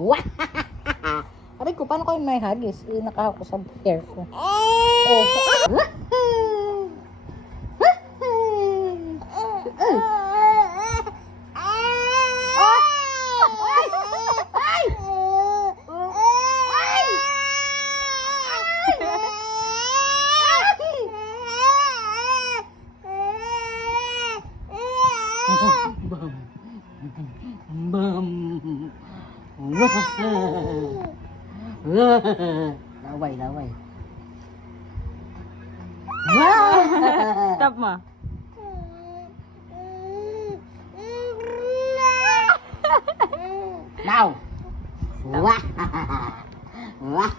Wah! Aray ko, paano kayo may hagis? Nakahawak ko sa hair ko. Oh. Bam. Laway. Stop mo. Now. Wah. Wah.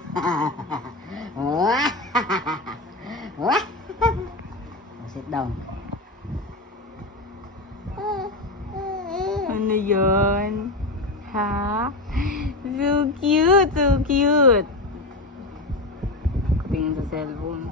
Wah. Wah. Sit down. Ano yun? Ha? So cute, so cute. Tingin sa cellphone.